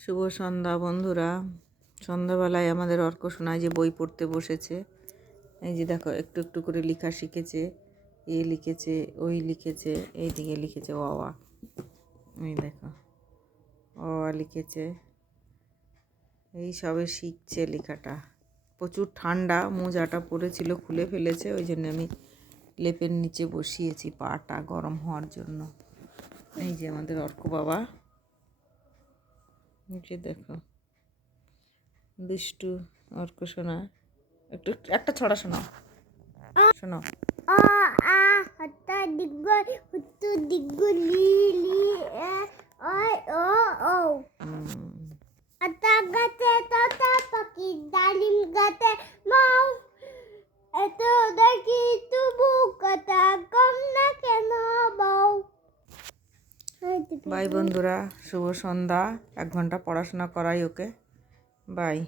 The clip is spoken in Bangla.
শুভ সন্ধ্যা বন্ধুরা। সন্ধ্যাবেলায় আমাদের অর্ক শোনায় যে বই পড়তে বসেছে। এই যে দেখো একটু একটু করে লেখা শিখেছে। এ লিখেছে, ওই লিখেছে, এইদিকে লিখেছে অ আ। এই দেখো অ আ লিখেছে। এই সবে শিখছে লেখাটা। প্রচুর ঠান্ডা, মোজাটা পড়েছিল খুলে ফেলেছে, ওই জন্য আমি লেপের নিচে বসিয়েছি পাটা গরম হওয়ার জন্য। এই যে আমাদের অর্ক বাবা, যে দেখো দুষ্টু অর্ক শোনা। একটু একটা ছড়া শোনাও, শোনাও। অ আ হতা দিগ্গ হুতু দিগ্গ লি লি এ অয় ও ও আতা গাছে তোতা পাখি ডালিম গাছে মাও এত দেখি তবু কথা কম না কেন বউ। বাই বন্ধুরা, শুভ সন্ধ্যা। 1 ঘন্টা পড়াশোনা করাই ওকে। বাই।